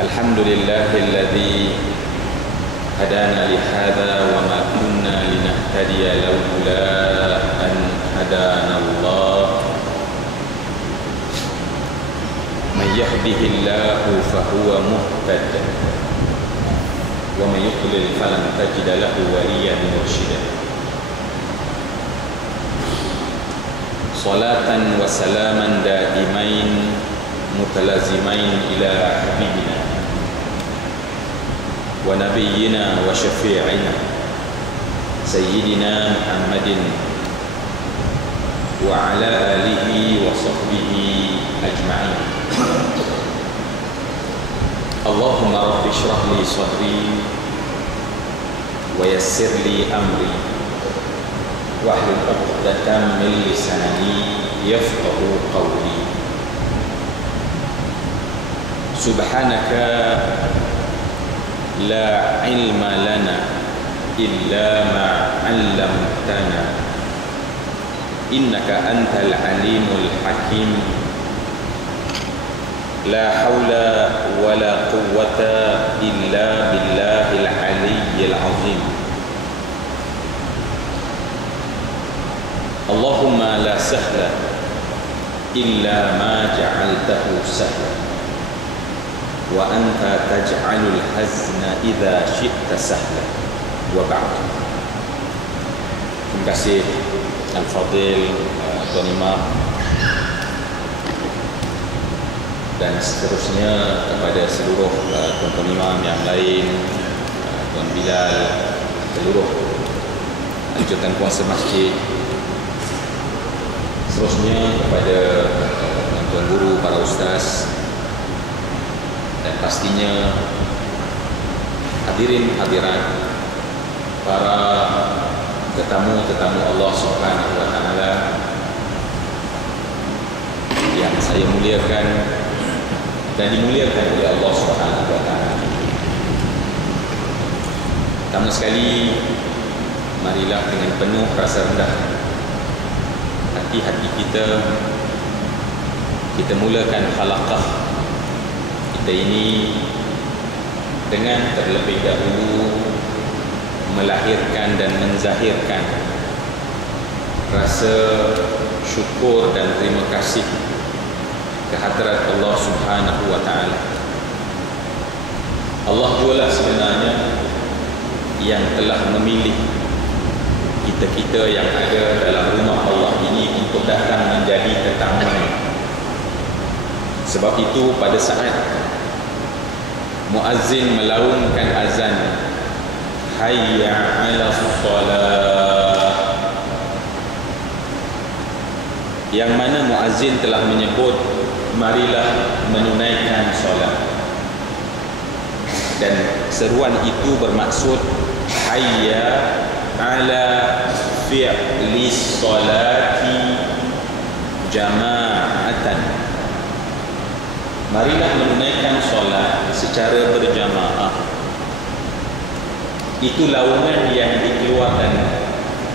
Alhamdulillahilladzi hadana lihada wa ma kunna linahtadiya laula an hadana Allah. Man yahdihillahu fahuwa muhtad wa man yudlil falan tajid lahu waliyyan mursyida. Salatan wa salaman daimain mutalazimain ila habibina wa nabiyyina wa syafi'ina sayyidina Muhammadin wa ala alihi wa sahbihi ajma'in. Allahumma rabbi shrah li sadri wa yassir li amri wahlul 'uqdatam min lisani yafqahu qawli. Subhanaka la ilma lana illa ma 'allamtana innaka antal alimul hakim. La haula wala quwwata illa billahil aliyyil azim. Allahumma la sahla illa ma ja'altahu sahla wa anta taj'alul hazna idza syi'ta sahla wa ba'd. Terima kasih Al-Fadil Tuan Imam dan seterusnya kepada seluruh tuan-tuan imam yang lain, Tuan Bilal, seluruh anjutan kuasa masjid, seterusnya kepada tuan guru, para ustaz, dan pastinya hadirin hadirat, para tetamu-tetamu Allah Subhanahu wa taala yang saya muliakan dan dimuliakan oleh Allah Subhanahu wa taala. Pertama sekali, marilah dengan penuh rasa rendah hati kita mulakan halaqah kita ini dengan terlebih dahulu melahirkan dan menzahirkan rasa syukur dan terima kasih ke hadrat Allah Subhanahu wa taala. Allah jualah sebenarnya yang telah memilih kita-kita yang ada dalam rumah Allah ini untuk datang menjadi tetamu. Sebab itu pada saat muazzin melaungkan azan, hayya 'alas shalah, yang mana muazzin telah menyebut marilah menunaikan solat, dan seruan itu bermaksud hayya ala fi'li solati jama'atan, marilah menunaikan solat secara berjamaah. Itu laungan yang dikeluarkan,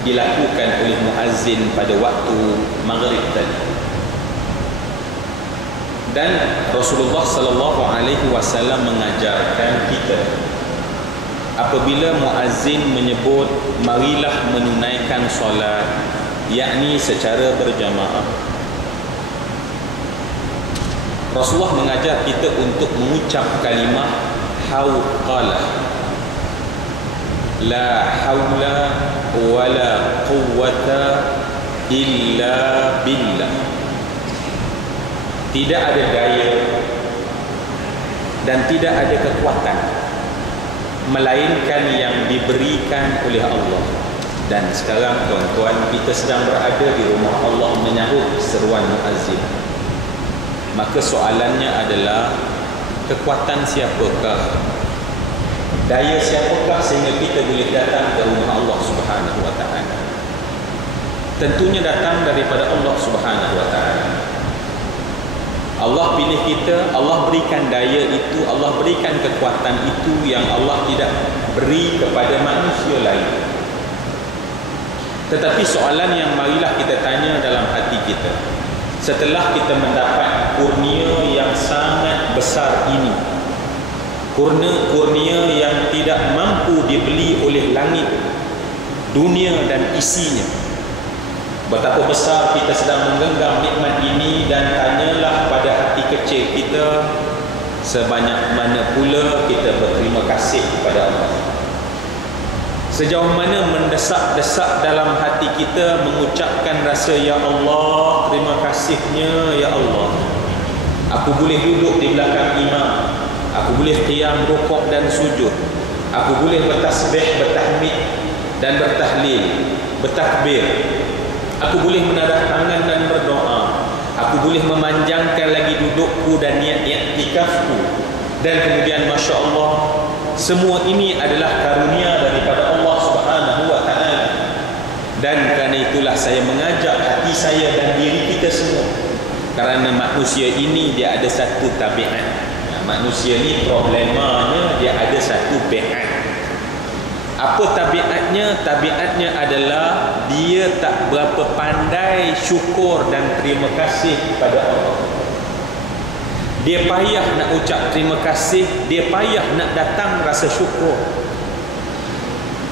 dilakukan oleh muazzin pada waktu maghrib tadi. Dan Rasulullah sallallahu alaihi wasallam mengajarkan kita, apabila muazzin menyebut marilah menunaikan solat, yakni secara berjamaah, Rasulullah mengajar kita untuk mengucap kalimah hauqalah, la haula wala quwwata illa billah. Tidak ada daya dan tidak ada kekuatan melainkan yang diberikan oleh Allah. Dan sekarang tuan-tuan, kita sedang berada di rumah Allah menyahut seruan muazzin. Maka soalannya adalah, kekuatan siapakah, daya siapakah sehingga kita boleh datang ke rumah Allah Subhanahu wa taala? Tentunya datang daripada Allah Subhanahu wa taala. Allah pilih kita, Allah berikan daya itu, Allah berikan kekuatan itu yang Allah tidak beri kepada manusia lain. Tetapi soalan yang marilah kita tanya dalam hati kita, setelah kita mendapat kurnia yang sangat besar ini, kurnia yang tidak mampu dibeli oleh langit, dunia dan isinya. Betapa besar kita sedang menggenggam nikmat ini, dan tanyalah pada hati kecil kita, sebanyak mana pula kita berterima kasih kepada Allah. Sejauh mana mendesak-desak dalam hati kita mengucapkan rasa ya Allah, terima kasihnya ya Allah. Aku boleh duduk di belakang imam, aku boleh qiyam, rukuk dan sujud, aku boleh bertasbih, bertahmid dan bertahlil, bertakbir, aku boleh menadah tangan dan berdoa, aku boleh memanjangkan lagi dudukku dan niat-niat iktikafku, dan kemudian Masya Allah, semua ini adalah karunia daripada Allah Subhanahu wa ta'ala. Dan kerana itulah saya mengajak hati saya dan diri kita semua, kerana manusia ini dia ada satu tabiat. Manusia ni problemanya dia ada satu biat. Apa tabiatnya? Tabiatnya adalah dia tak berapa pandai syukur dan terima kasih kepada Allah. Dia payah nak ucap terima kasih, dia payah nak datang rasa syukur.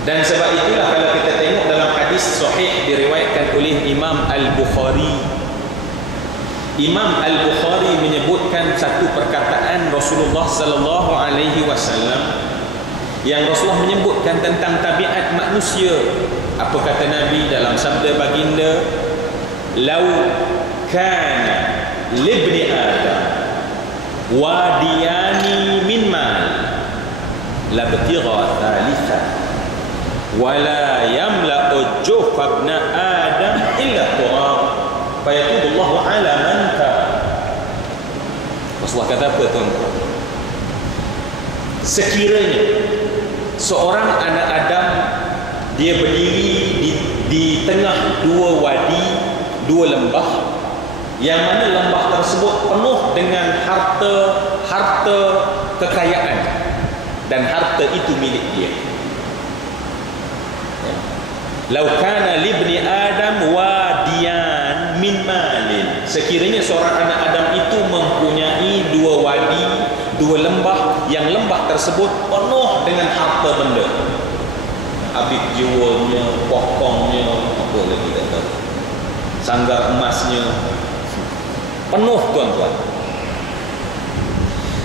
Dan sebab itulah kalau kita tengok dalam hadis sahih diriwayatkan oleh Imam Al-Bukhari, Imam Al-Bukhari menyebutkan satu perkataan Rasulullah sallallahu alaihi wasallam yang Rasulullah menyebutkan tentang tabiat manusia. Apa kata Nabi dalam sabda baginda, "Lau kana libni Adam wadiyani min mal labtigha thalitha wala yamla'u jawfa ibn Adam illa turab fayatubullahu ala man taab." Rasulullah kata apa tuan-tuan? Sekiranya seorang anak Adam dia berdiri di tengah dua wadi, dua lembah, yang mana lembah tersebut penuh dengan harta kekayaan, dan harta itu milik dia. Lau kana libni Adam wadiyan min malin, sekiranya seorang anak Adam itu mempunyai dua wadi, dua lembah, yang lembah tersebut penuh dengan harta benda, habis jiwanya, pokongnya, apa lagi tak tahu, sanggar emasnya, penuh tuan-tuan.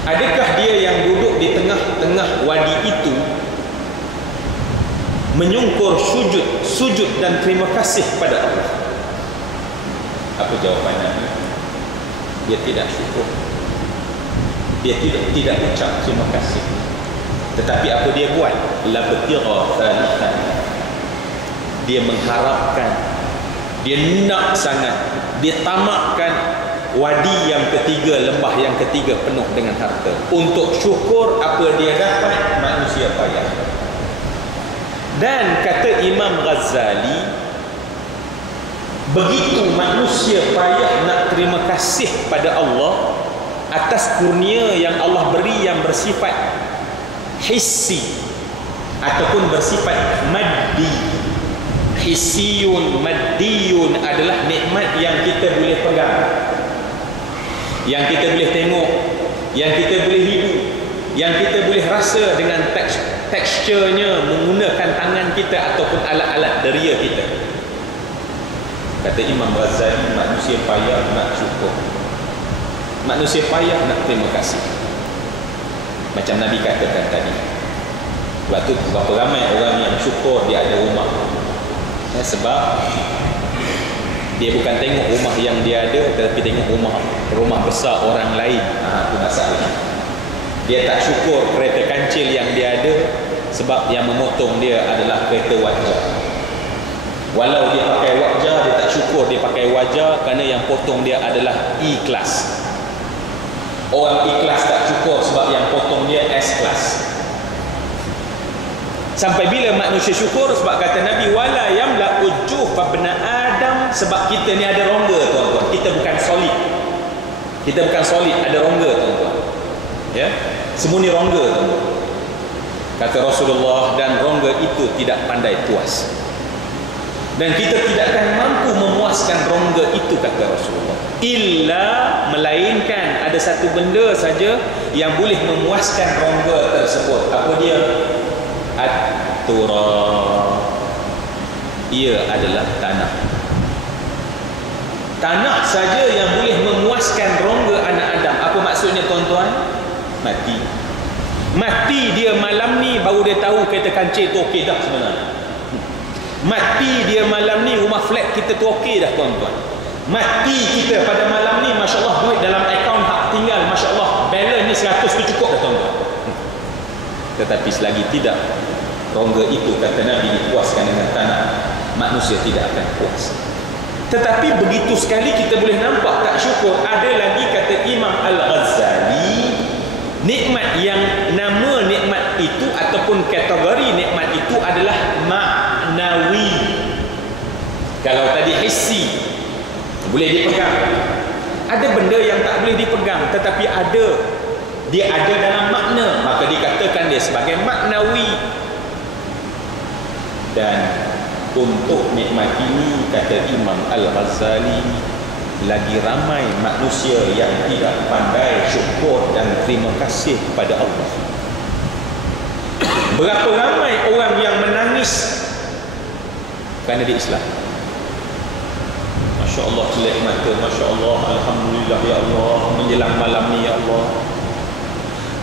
Adakah dia yang duduk di tengah-tengah wadi itu menyungkur sujud dan terima kasih pada Allah? Apa jawapannya? Dia tidak syukur, dia tidak ucap terima kasih. Tetapi apa dia buat? Labtigha thalithan, dia mengharapkan, dia nak sangat, dia tamakkan wadi yang ketiga, lembah yang ketiga penuh dengan harta. Untuk syukur apa dia dapat, manusia payah. Dan kata Imam Ghazali, begitu manusia payah nak terima kasih pada Allah atas kurnia yang Allah beri yang bersifat hissi ataupun bersifat maddi. Hissiyun, maddiyun adalah nikmat yang kita boleh pegang, yang kita boleh tengok, yang kita boleh hidup, yang kita boleh rasa dengan teksturnya menggunakan tangan kita ataupun alat-alat deria kita. Kata Imam Ghazali, manusia payah nak syukur, manusia payah nak terima kasih. Macam Nabi katakan tadi, waktu berapa ramai orang yang syukur dia ada rumah, sebab dia bukan tengok rumah yang dia ada, tetapi tengok rumah besar orang lain. Itu masalah. Dia tak syukur kereta kancil yang dia ada, sebab yang memotong dia adalah kereta wajar. Walau dia pakai wajar, dia tak syukur dia pakai wajar, kerana yang potong dia adalah E-class. Orang E-class tak syukur sebab yang potong dia S-class. Sampai bila manusia syukur? Sebab kata Nabi, wala yamla ujuh fabna Adam, sebab kita ni ada rongga tuan-tuan. Kita bukan solid. Kita bukan solid, ada rongga tuan-tuan. Ya? Semua ni rongga tuan-tuan. Kata Rasulullah, dan rongga itu tidak pandai puas. Dan kita tidak akan mampu memuaskan rongga itu, kata Rasulullah, illa melainkan ada satu benda saja yang boleh memuaskan rongga tersebut. Apa dia? At-turab. Ia adalah tanah. Tanah saja yang boleh memuaskan rongga anak Adam. Apa maksudnya tuan-tuan? Mati. Mati dia malam ni baru dia tahu kereta kancil tu okey dah sebenarnya. Mati dia malam ni rumah flat kita tu okey dah tuan-tuan. Mati kita pada malam ni, Masya Allah, duit dalam akaun hak tinggal, Masya Allah, balance ni 100 tu cukup dah tuan-tuan. Tetapi selagi tidak, rongga itu, kata Nabi, dipuaskan dengan tanah, manusia tidak akan puas. Tetapi begitu sekali kita boleh nampak tak syukur. Ada lagi, kata Imam Al-Ghazali, nikmat yang nama nikmat itu ataupun kategori nikmat itu adalah maknawi. Kalau tadi hissi boleh dipegang, ada benda yang tak boleh dipegang tetapi dia ada dalam makna, maka dikatakan dia sebagai maknawi. Dan untuk nikmat ini, kata Imam Al-Ghazali, lagi ramai manusia yang tidak pandai syukur dan terima kasih kepada Allah. Berapa ramai orang yang menangis kerana dia Islam. Masya Allah, celak mata, Masya Allah, Alhamdulillah ya Allah, menjelang malam ni ya Allah.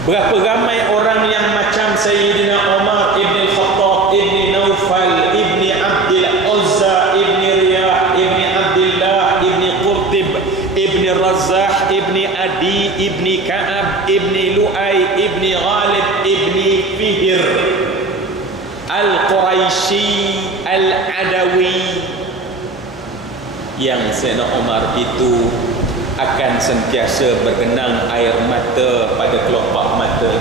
Berapa ramai orang yang macam Sayyidina Umar Ibn Al-Khattab, Ibn Naufal, Ibn Abdul Uzza, Ibn Riyah, Ibn Abdullah, Ibn Qurtib, Ibn Razah, Ibn Adi, Ibn Ka'ab, Ibn Lu'ay, Ibn Ghalib, Ibn Fihr, Al-Quraisy, Al-Adawi, yang Sayyidina Umar itu akan sentiasa bergenang air mata pada kelopak mata.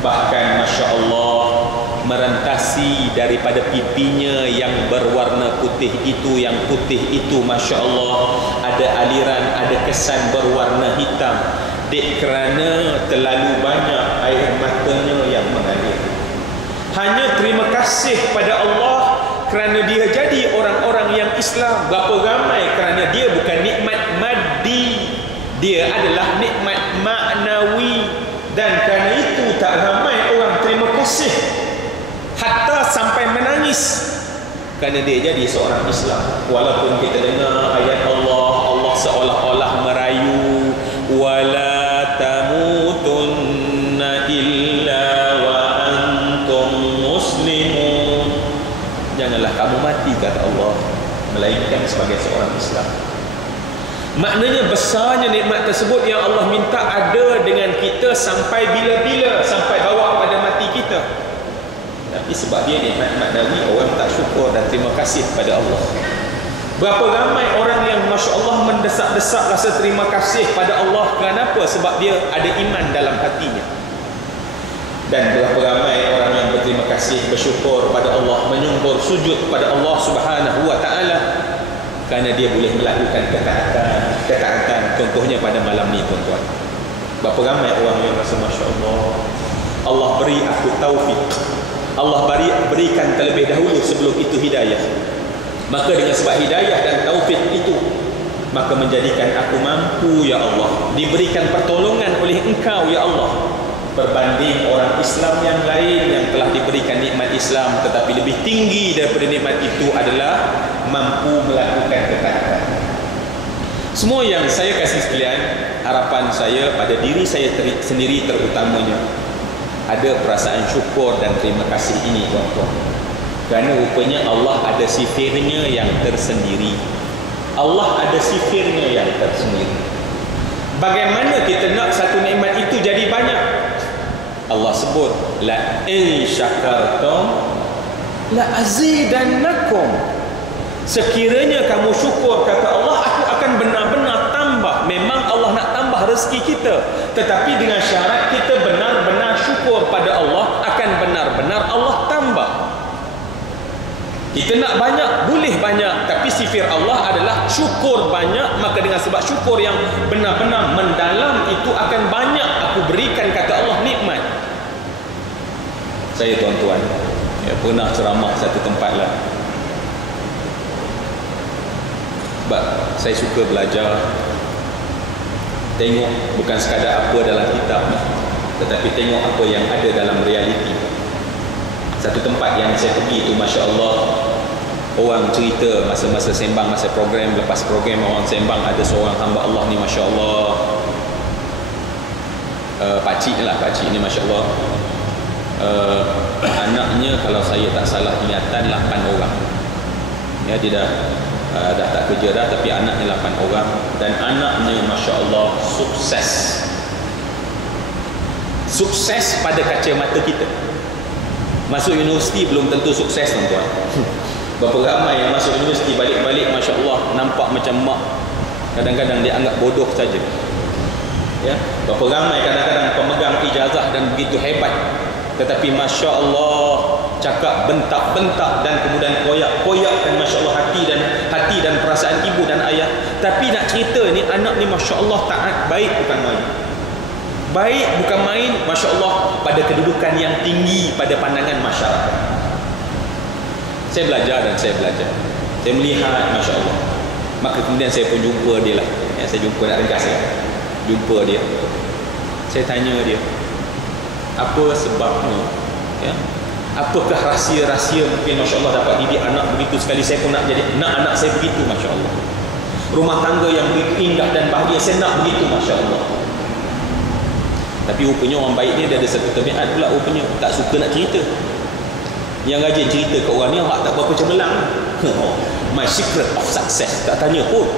Bahkan Masya Allah, merentasi daripada pipinya yang berwarna putih itu, yang putih itu Masya Allah ada aliran, ada kesan berwarna hitam, kerana terlalu banyak air matanya yang mengalir. Hanya terima kasih pada Allah kerana dia jadi orang-orang yang Islam. Berapa ramai kerana dia bukan nikmat maddi, dia adalah nikmat maknawi. Dan kerana itu tak ramai orang terima kasih, hatta sampai menangis kerana dia jadi seorang Islam. Walaupun kita dengar ayat Allah, Allah seolah-olah merayu, wala tamutunna illa wa antum muslimun. Janganlah kamu mati, kata Allah, melainkan sebagai seorang Islam. Maknanya besarnya nikmat tersebut yang Allah minta ada dengan kita sampai bila-bila, sampai bawa pada mati kita. Tapi sebab dia nikmat maknawi, orang tak syukur dan terima kasih pada Allah. Berapa ramai orang yang Masya Allah mendesak-desak rasa terima kasih pada Allah. Kenapa? Sebab dia ada iman dalam hatinya. Dan berapa ramai orang yang berterima kasih, bersyukur pada Allah, menyungkur sujud pada Allah Subhanahu wa ta'ala kerana dia boleh melakukan ketaatan. Contohnya pada malam ni tuan-tuan, berapa ramai orang yang rasa Masya Allah, Allah beri aku taufik, Allah berikan terlebih dahulu sebelum itu hidayah. Maka dengan sebab hidayah dan taufik itu, maka menjadikan aku mampu ya Allah, diberikan pertolongan oleh Engkau ya Allah, berbanding orang Islam yang lain yang telah diberikan nikmat Islam tetapi lebih tinggi daripada nikmat itu adalah mampu melakukan ketaatan. Semua yang saya kasih sekalian, harapan saya pada diri saya sendiri terutamanya, ada perasaan syukur dan terima kasih ini tuan-tuan. Kerana rupanya Allah ada sifirnya yang tersendiri. Allah ada sifirnya yang tersendiri. Bagaimana kita nak satu nikmat itu jadi banyak? Allah sebut, la in syakartum la azidannakum. Sekiranya kamu syukur, kata Allah, aku akan benar-benar tambah. Memang Allah nak tambah rezeki kita, tetapi dengan syarat kita benar-benar syukur pada Allah, akan benar-benar Allah tambah. Kita nak banyak, boleh banyak, tapi sifir Allah adalah syukur banyak. Maka dengan sebab syukur yang benar-benar mendalam itu akan banyak aku berikan, kata Allah, nikmat. Saya tuan-tuan pernah ceramah satu tempat lah. Sebab saya suka belajar, tengok bukan sekadar apa dalam kitab, tetapi tengok apa yang ada dalam realiti. Satu tempat yang saya pergi itu, Masya Allah, orang cerita masa-masa sembang, masa program, lepas program orang sembang, ada seorang hamba Allah ni Masya Allah, pakcik ni Masya Allah, anaknya kalau saya tak salah ingatan 8 orang ya, dia dah tak kerja dah, tapi anaknya 8 orang, dan anaknya Masya Allah sukses pada kacamata kita. Masuk universiti belum tentu sukses, tuan-tuan. Berapa ramai yang masuk universiti balik-balik Masya Allah nampak macam mak, kadang-kadang dia anggap bodoh saja ya. Berapa ramai kadang-kadang pemegang ijazah dan begitu hebat, tetapi Masya Allah cakap bentak-bentak dan kemudian koyak-koyakkan Masya Allah hati dan perasaan ibu dan ayah. Tapi nak cerita ni, anak ni Masya Allah taat, baik bukan main, Masya Allah, pada kedudukan yang tinggi pada pandangan masyarakat. Saya belajar, saya melihat Masya Allah. Maka kemudian saya pun jumpa dia lah ya, saya jumpa, nak ringkas ya, jumpa dia, saya tanya dia, apa sebabnya ya? Apakah rahsia-rahsia mungkin Masya Allah dapat didik anak begitu sekali. Saya pun nak anak saya begitu Masya Allah. Rumah tangga yang begitu indah dan bahagia, saya nak begitu Masya Allah. Tapi rupanya orang baik dia ada satu tabiat pula, rupanya tak suka nak cerita. Yang rajin cerita ke orang ni hak tak berapa cemerlang. My secret of success, tak tanya pun.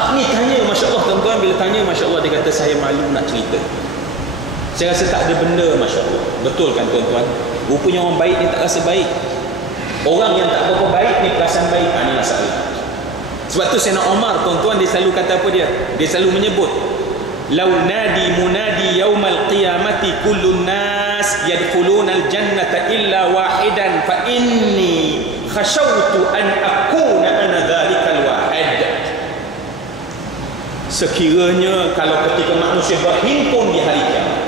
Hak ni tanya Masya Allah, tuan-tuan, bila tanya Masya Allah dia kata saya malu nak cerita. Saya rasa tak ada benda Masya Allah. Betul kan tuan-tuan? Rupanya orang baik ni tak rasa baik. Orang yang tak berapa baik ni perasan baik. Ini masalah. Sebab tu Sayyidina Umar, tuan-tuan, dia selalu kata apa dia? Dia selalu menyebut, "Lau nadi munadi yaumal qiyamati kullun nas yadkhulunal jannata illa wahidan fa inni khashawtu an akuna ana dhalikal wahid." Sekiranya kalau ketika manusia berhimpun di hari kiamat,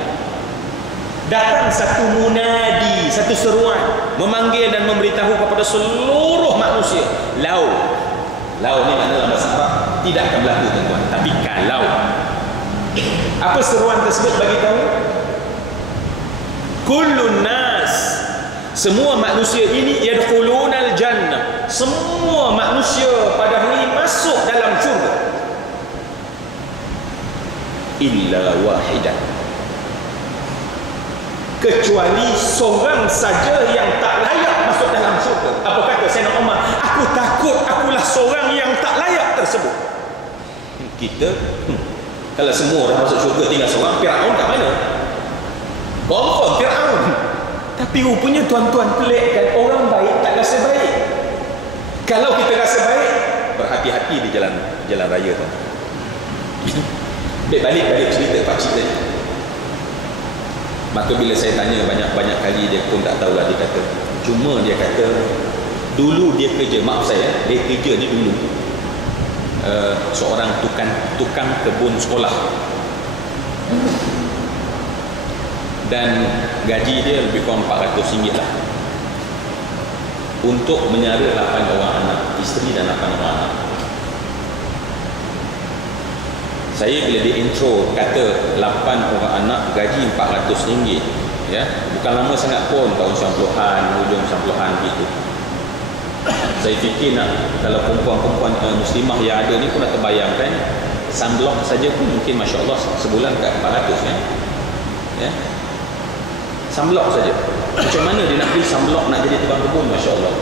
datang satu munadi, satu seruan, memanggil dan memberitahu kepada seluruh manusia, lau ni makna dalam bahasa Arab tidak akan berlaku tuan-tuan, tapi kalau. Apa seruan tersebut bagi tahu? Kullun nas, semua manusia ini yadkhulunal jannah, semua manusia pada hari ini masuk dalam syurga, illa wahidan, kecuali seorang saja yang tak layak masuk dalam syurga. Apa kata Sayyidina Umar? Aku takut akulah seorang yang tak layak tersebut. Kita kalau semua orang masuk syurga tinggal seorang, Firaun kat mana? Confirm Firaun. Tapi rupanya tuan-tuan pelik kan, orang baik tak rasa baik. Kalau kita rasa baik, berhati-hati di jalan raya tuan. Balik cerita pakcik tadi. Maka bila saya tanya banyak kali, dia pun tak tahu lah. Dia kata, cuma dia kata dulu dia kerja, maaf saya, dia kerja ni dulu seorang tukang kebun sekolah, dan gaji dia lebih kurang RM400 lah, untuk menyara 8 orang anak, isteri dan 8 orang anak. Saya bila dia intro kata 8 orang anak gaji RM400 ya, bukan lama sangat pun, tahun 90-an, hujung 90-an gitu. Saya fikir kalau perempuan-perempuan muslimah yang ada ni pun nak terbayangkan, sunblock saja pun mungkin Masya Allah sebulan kat 400 kan ya, sunblock saja. Macam mana dia nak beli sunblock nak jadi tukang kebun? Masya Allah.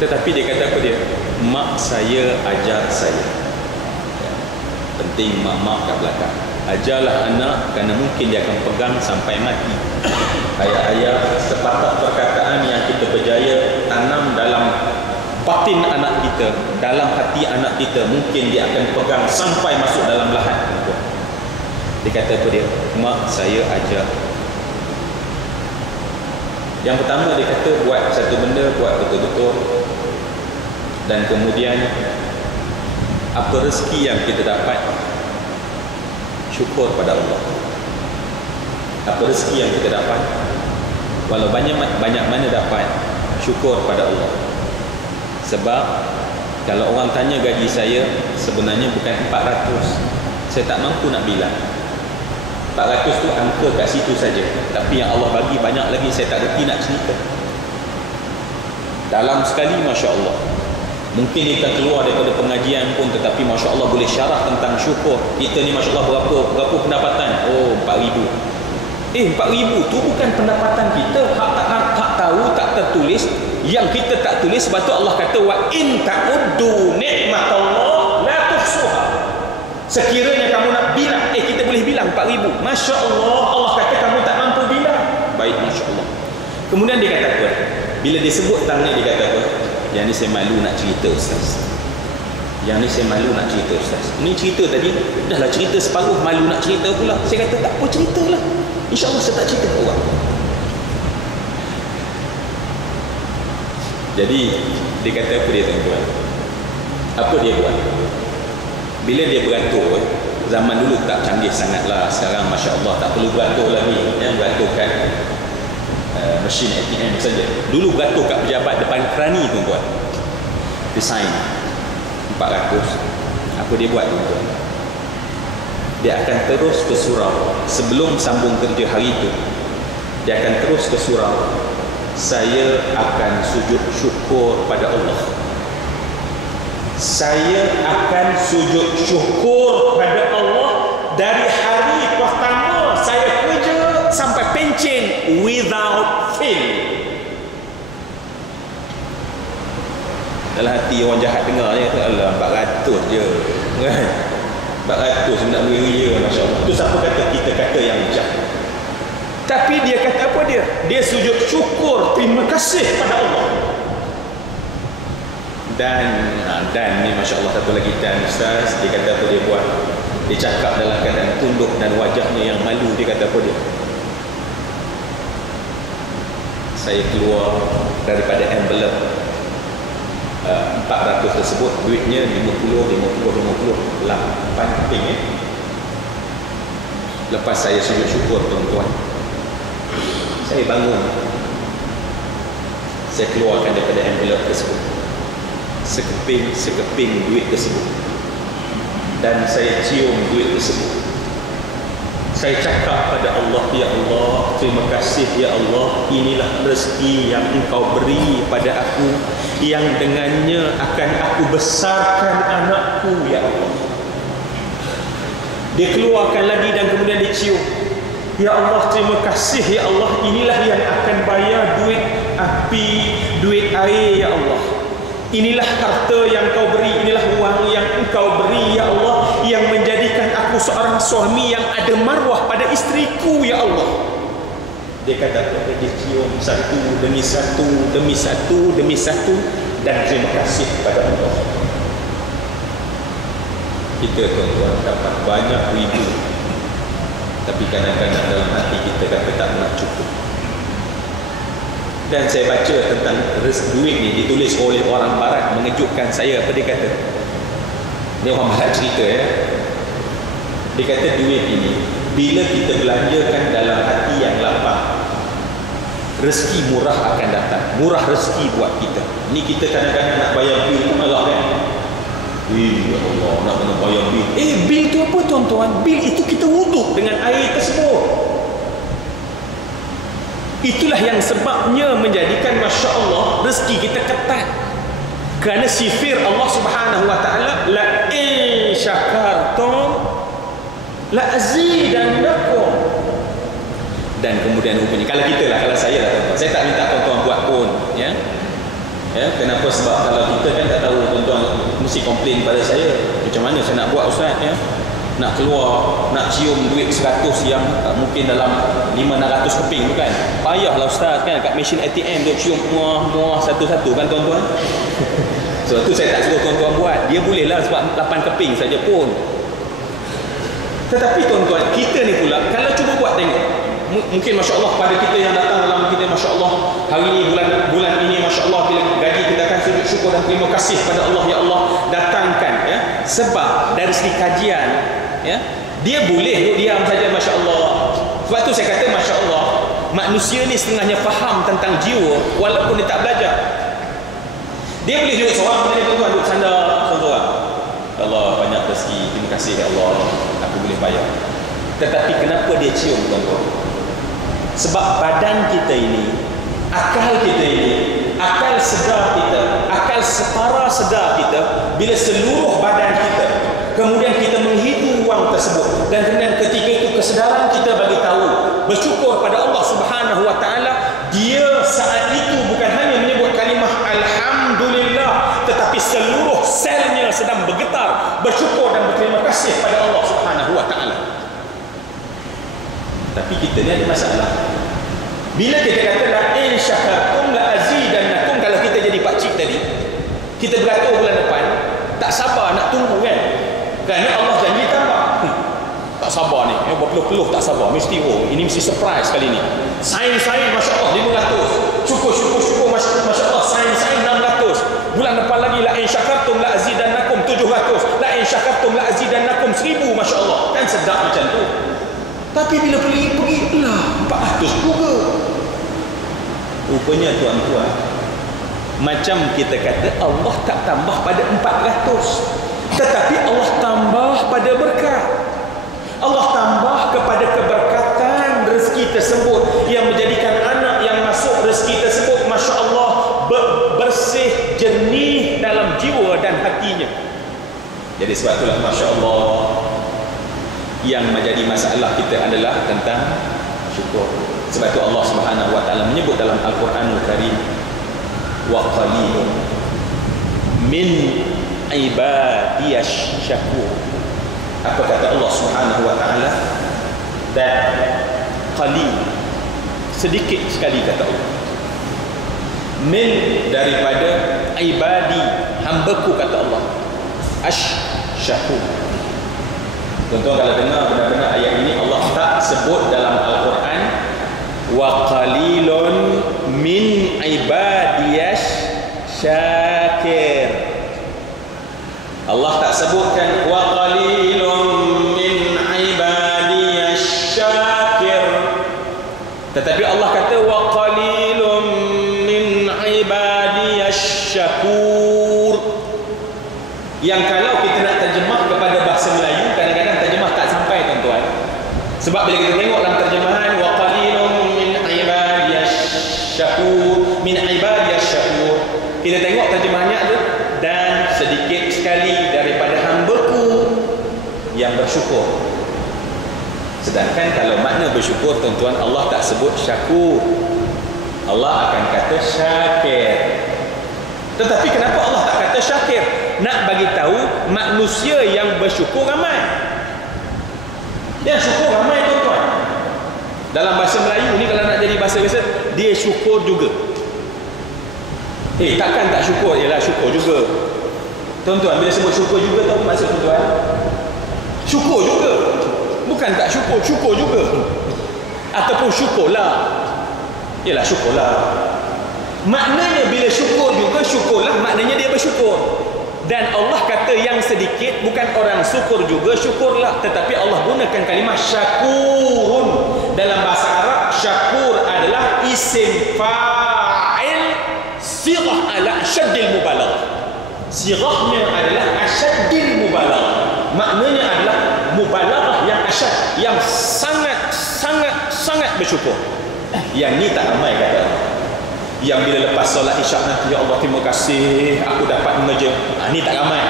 Tetapi dia kata apa dia? Mak saya ajar saya. Penting mak kat belakang. Ajarlah anak, kerana mungkin dia akan pegang sampai mati. Ayah-ayah, sepatah perkataan yang kita berjaya tanam dalam batin anak kita, dalam hati anak kita, mungkin dia akan pegang sampai masuk dalam lahat. Dia kata apa dia? Mak saya ajar. Yang pertama dia kata buat satu benda, buat betul-betul. Dan kemudian apa rezeki yang kita dapat, syukur pada Allah. Apa rezeki yang kita dapat, walau banyak mana dapat, syukur pada Allah. Sebab kalau orang tanya gaji saya, sebenarnya bukan 400. Saya tak mampu nak bilang. 400 tu angka kat situ saja. Tapi yang Allah bagi banyak lagi, saya tak reti nak cerita. Dalam sekali, Masya Allah, mungkin kita keluar daripada pengajian pun, tetapi Masya Allah boleh syarah tentang syukur. Kita ni Masya Allah berapa pendapatan? Oh, 4,000. 4,000 tu bukan pendapatan kita. Hak tahu tak tertulis. Yang kita tak tulis, sebab tu Allah kata wa in ta'uddu ni'matallah la tuhsuha. Sekiranya kamu nak bilang, kita boleh bilang 4,000. Masya Allah, Allah kata kamu tak mampu bilang. Baik, Masya Allah. Kemudian dia kata apa? Bila dia sebut tentang ni, dia kata apa? Yang ni saya malu nak cerita, Ustaz. Yang ni saya malu nak cerita, Ustaz. Ini cerita tadi, dah lah cerita separuh, malu nak cerita pula. Saya kata tak apa, ceritalah. InsyaAllah saya tak cerita ke orang. Jadi dia kata apa dia, tuan-tuan? Apa dia buat? Bila dia beratur, zaman dulu tak canggih sangatlah. Sekarang Masya Allah tak perlu beratur lagi. Beratur kat mesin ATM saja. Dulu beratur kat pejabat depan kerani, tuan-tuan. Design 400. Apa dia buat, tuan-tuan? Dia akan terus ke surau. Sebelum sambung kerja hari itu, dia akan terus ke surau. Saya akan sujud syukur pada Allah. Saya akan sujud syukur pada Allah dari hari pertama saya kerja sampai pencen without fail. Dalam hati orang jahat dengar je, alah 400 je kan, 400 nak beri, Masya Allah. Itu siapa kata kita kata yang jahat? Tapi dia kata apa dia? Dia sujud syukur, terima kasih pada Allah. Dan ni Masya Allah, satu lagi dan Ustaz, dia kata apa dia buat? Dia cakap dalam keadaan tunduk dan wajahnya yang malu. Dia kata apa dia? Saya keluar daripada envelope 400 tersebut, duitnya 50, 8 keping ya. Lepas saya sujud syukur, tuan-tuan, saya bangun, saya keluarkan daripada envelope tersebut sekeping duit tersebut, dan saya cium duit tersebut. Saya cakap pada Allah, ya Allah, terima kasih ya Allah, inilah rezeki yang Engkau beri pada aku, yang dengannya akan aku besarkan anakku, ya Allah. Dia keluarkan lagi dan kemudian dicium. Ya Allah, terima kasih ya Allah, inilah yang akan bayar duit api, duit air ya Allah. Inilah harta yang Kau beri, inilah uang yang Engkau beri ya Allah, yang menjadikan aku seorang suami yang ada maruah pada isteriku ya Allah. Dia kata, dia cium satu demi satu demi satu demi satu, dan terima kasih kepada Allah. Kita, tuan-tuan, dapat banyak ribu, tapi kadang-kadang dalam hati kita kata tak nak cukup. Dan saya baca tentang duit ni ditulis oleh orang barat, mengejutkan saya. Apa dia kata? Ni orang barat cerita ya. Dia kata duit ini bila kita belanjakan dalam hati yang lapang, rezeki murah akan datang. Murah rezeki buat kita. Ni kita kadang-kadang nak bayar bil pun marah kan. Ya Allah, nak kena bayar bil. Bil tu apa, tuan-tuan? Bil itu kita wuduk dengan air tersebut. Itulah yang sebabnya menjadikan Masya Allah rezeki kita ketat. Kerana sifir Allah Subhanahu Wa Taala, la in syakartum la azidannakum. Dan kemudian rupanya kalau kita lah, kalau saya lah, tuan-tuan, saya tak minta tuan-tuan buat pun ya. Kenapa? Sebab kalau kita kan tak tahu, tuan-tuan mesti komplain pada saya, macam mana saya nak buat Ustaz ya? Nak keluar, nak cium duit 100 yang mungkin dalam 500 keping tu kan, payahlah Ustaz kan, kat mesin ATM duk cium muah satu-satu kan, tuan-tuan. Sebab tu saya tak suruh tuan-tuan buat. Dia bolehlah sebab 8 keping saja pun. Tetapi tuan-tuan, kita ni pula kalau cuba buat tengok, mungkin Masya Allah pada kita yang datang dalam kita, Masya Allah hari ni, bulan ini Masya Allah bila gaji kita akan sujud syukur dan terima kasih pada Allah, ya Allah datangkan ya. Sebab dari segi kajian ya, dia boleh duduk diam saja, Masya Allah. Sebab tu saya kata Masya Allah, manusia ni setengahnya faham tentang jiwa walaupun dia tak belajar. Dia boleh duduk seorang, dia tuan-tuan duduk sandar seorang-seorang. Ya Allah, banyak rezeki, terima kasih ya Allah, aku boleh bayar. Tetapi kenapa dia cium, tuan-tuan? Sebab badan kita ini, akal kita ini, akal sedar kita, akal setara sedar kita, bila seluruh badan kita kemudian kita menghitung wang tersebut, dan kemudian ketika itu kesedaran kita bagi tahu bersyukur pada Allah Subhanahu wa taala, dia saat itu bukan hanya menyebut kalimah alhamdulillah, tetapi seluruh selnya sedang bergetar bersyukur dan berterima kasih pada Allah Subhanahu wa taala. Tapi kita ni ada masalah. Bila kita kata la in syakartum la azidannakum, kalau kita jadi pak cik tadi, kita beratur bulan depan, tak sabar nak tunggu kan? Kerana Allah janji tambah. Tak sabar ni, berpeluh-peluh tak sabar, mesti ini mesti surprise kali ni. Sain-sain masya-Allah 500. Syukur masya-Allah sain-sain 600. Bulan depan lagi la in syakartum la azidannakum 700. La in syakartum la azidannakum 1000 masya-Allah. Kan sedap macam tu. Tapi bila pergi lah 400 juga. Rupanya tuan-tuan, macam kita kata Allah tak tambah pada 400, tetapi Allah tambah pada berkat. Allah tambah kepada keberkatan rezeki tersebut yang menjadikan anak yang masuk rezeki tersebut masya Allah bersih, jernih dalam jiwa dan hatinya. Jadi sebab itulah masya Allah, yang menjadi masalah kita adalah tentang syukur. Sebab itu Allah Subhanahu wa taala menyebut dalam Al-Quranul Karim, wa qalilun min ibadiyash syakur. Apa kata Allah Subhanahu wa taala? Dan qalil, sedikit sekali kata Allah. Min, daripada ibadi, hambaku kata Allah. Syakur. Tuan-tuan kalau dengar benar-benar ayat ini, Allah tak sebut dalam Al-Quran wa qalilun min ibadiyash syakir. Allah tak sebutkan wa qalilun min ibadiyash syakir, tetapi Allah kata wa qalilun min ibadiyash syakur. Yang kalau kita nak terjemah kepada bahasa Melayu, kadang-kadang terjemah tak sampai tuan-tuan. Sebab bila kita tengok dalam terjemahan wa qalilun min ibadiyash syakur, min ibadiyash syakur, kita tengok terjemahannya ada dan sedikit sekali daripada hambaku yang bersyukur. Sedangkan kalau makna bersyukur tuan-tuan, Allah tak sebut syakur, Allah akan kata syakir. Tetapi kenapa Allah tak kata syakir? Nak bagi tahu manusia yang bersyukur ramai. Dia syukur ramai tuan-tuan. Dalam bahasa Melayu ni kalau nak jadi bahasa biasa, dia syukur juga. Takkan tak syukur? Yalah syukur juga. Tuan-tuan, bila sebut syukur juga tahu maksud tuan-tuan? Syukur juga. Bukan tak syukur, syukur juga. Ataupun syukurlah. Yalah syukurlah. Maknanya bila syukur juga, syukurlah, maknanya dia bersyukur. Dan Allah kata yang sedikit, bukan orang syukur juga, syukurlah. Tetapi Allah gunakan kalimah syakurun. Dalam bahasa Arab, syakur adalah isim fa'il sirah ala asyaddil mubalaghah. Sirahnya adalah asyaddil mubalaghah. Maknanya adalah mubalaghah yang asyad, yang sangat bersyukur. Yang ni tak ramai kata. Yang bila lepas solat isyak nanti, ya Allah terima kasih aku dapat mengajar. Ni tak ramai.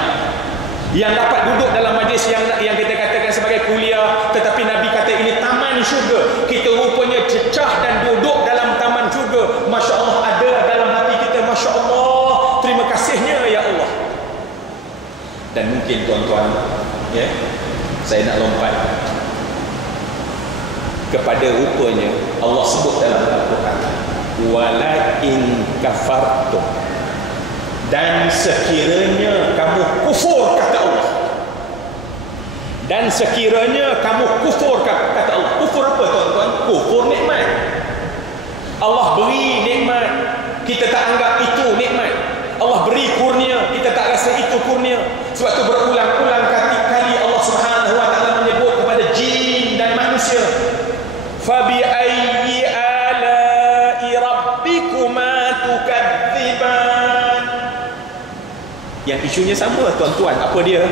Yang dapat duduk dalam majlis yang kita katakan sebagai kuliah, tetapi Nabi kata ini taman syurga. Kita rupanya cecah dan duduk dalam taman syurga. Masya Allah, ada dalam hati kita, Masya Allah, terima kasihnya ya Allah. Dan mungkin tuan-tuan, ya, saya nak lompat kepada rupanya Allah sebut dalam Al-Quran, walakin kafartum, dan sekiranya kamu kufur kata Allah, dan sekiranya kamu kufur kata Allah. Kufur apa tuan-tuan? Kufur nikmat. Allah beri nikmat, kita tak anggap itu nikmat. Allah beri kurnia, kita tak rasa itu kurnia. Sebab itu berulang-ulang kali Allah Subhanahu wa taala menyebut kepada jin dan manusia, fabi ayyi isunya sama tuan-tuan. Apa dia?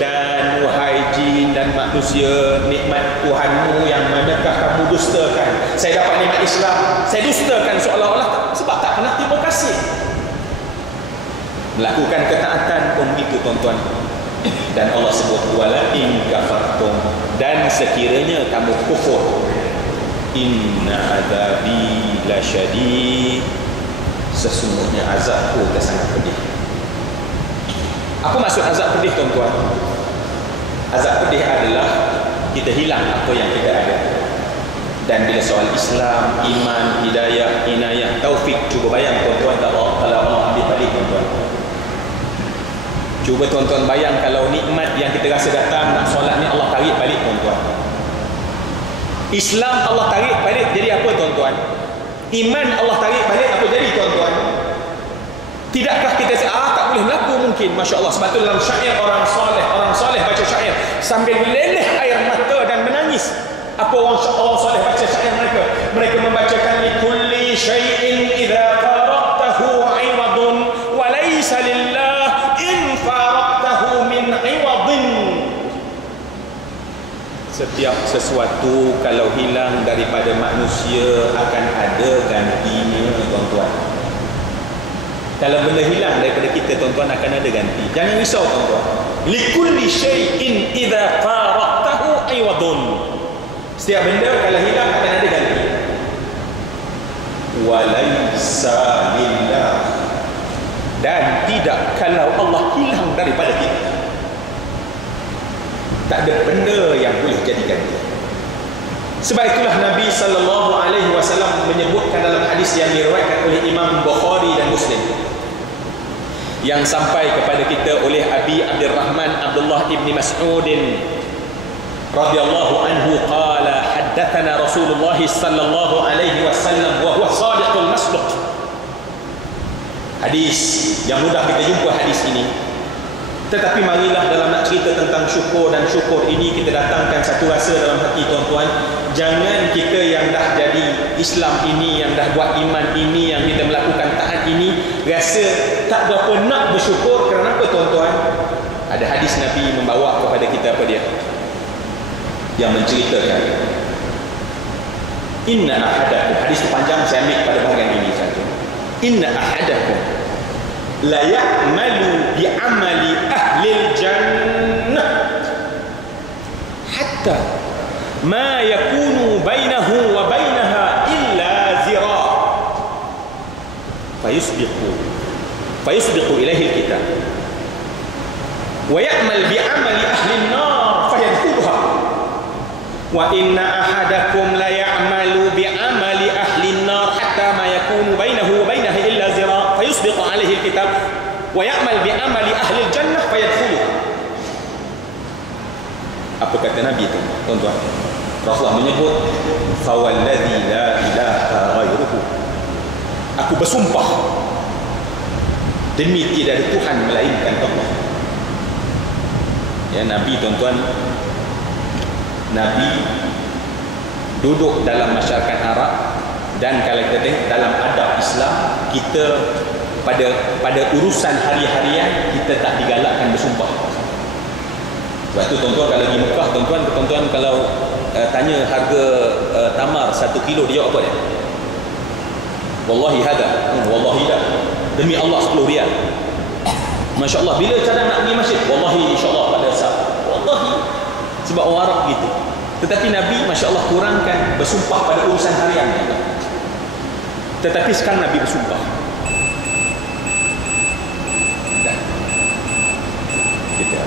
Dan wahai jin dan manusia, nikmat Tuhanmu yang manakah kamu dustakan? Saya dapat nikmat Islam, saya dustakan seolah-olah sebab tak pernah terima kasih. Melakukan ketaatan pun begitu tuan-tuan. Dan Allah sebut wala in kafartum, dan sekiranya kamu kufur, inna adzabi lasyadid, sesungguhnya azabku sangat pedih. Apa maksud azab pedih tuan-tuan? Azab pedih adalah kita hilang apa yang kita ada. Dan bila soal Islam, iman, hidayah, inayah, taufik, cuba bayang tuan-tuan kalau Allah ambil balik tuan-tuan. Cuba tuan-tuan bayang kalau nikmat yang kita rasa datang nak solat ni Allah tarik balik tuan-tuan. Islam Allah tarik balik jadi apa tuan-tuan? Iman Allah tarik balik apa jadi tuan-tuan? Tidakkah kita tak boleh berlaku mungkin? Masya Allah, sebab itu dalam syair orang soleh baca syair sambil meleleh air mata dan menangis. Apa orang soleh baca syair mereka? Mereka membacakan likulli syai'in idza faraqtahu 'iwadun wa laysa lillah in faraqtahu min 'iwadin. Setiap sesuatu kalau hilang daripada manusia akan ada gantinya tuan-tuan. Kalau benda hilang daripada kita tuan-tuan akan ada ganti. Jangan risau tuan-tuan. Likulli syai'in idza faraqtahu 'iwadun. Setiap benda kalau hilang akan ada ganti. Walaysa lillah, dan tidak kalau Allah hilang daripada kita, tak ada benda yang boleh jadi ganti. Sebab itulah Nabi SAW menyebutkan dalam hadis yang diriwayatkan oleh Imam Bukhari dan Muslim, yang sampai kepada kita oleh Abi Abdurrahman Abdullah ibn Mas'ud radhiyallahu anhu qala haddatsana Rasulullah sallallahu alaihi wasallam wa huwa shadiqul masduq. Hadis yang mudah kita jumpa hadis ini. Tetapi marilah dalam nak cerita tentang syukur, dan syukur ini kita datangkan satu rasa dalam hati tuan-tuan. Jangan kita yang dah jadi Islam ini, yang dah buat iman ini, yang kita melakukan taat ini, rasa tak berapa nak bersyukur. Kerana apa tuan-tuan? Ada hadis Nabi membawa kepada kita apa dia? Yang menceritakan inna ahadakum, hadis itu panjang, saya ambil pada bahagian ini saja. Inna ahadakum la ya'malu bi amali ahli jannah hatta ma yakunu bainahu wa bainaha illa zira' fayusbiqu ilaihi alkitab wa ya'mal bi amali ahli an-nar fayadkhuluha wa inna ahadakum la ya'malu bi amali ahli an-nar hatta ma yakunu bainahu wa bainaha illa zira' fayusbiqu alaihi alkitab wa ya'mal bi amali ahli al-jannah fayadkhuluha. Apa kata Nabi itu tuan-tuan? Rasulullah menyebut fawalladzi la ilaha ghairuhu, aku bersumpah demi tidak ada Tuhan melainkan Allah. Ya Nabi tuan-tuan, Nabi duduk dalam masyarakat Arab, dan kalau kita tengok dalam adab Islam, kita pada urusan hari-harian kita tak digalakkan bersumpah. Sebab tu tuan-tuan kalau pergi Mekah, tuan-tuan kalau tanya harga tamar 1 kilo, dia jawab apa dia? Wallahi hada, wallahi dah, demi Allah 10 riyal. Masya Allah. Bila cadang nak pergi masjid, wallahi insyaAllah pada sah, wallahi. Sebab orang Arab gitu. Tetapi Nabi Masya Allah kurangkan bersumpah pada urusan harian. Tetapi sekarang Nabi bersumpah. Dan kita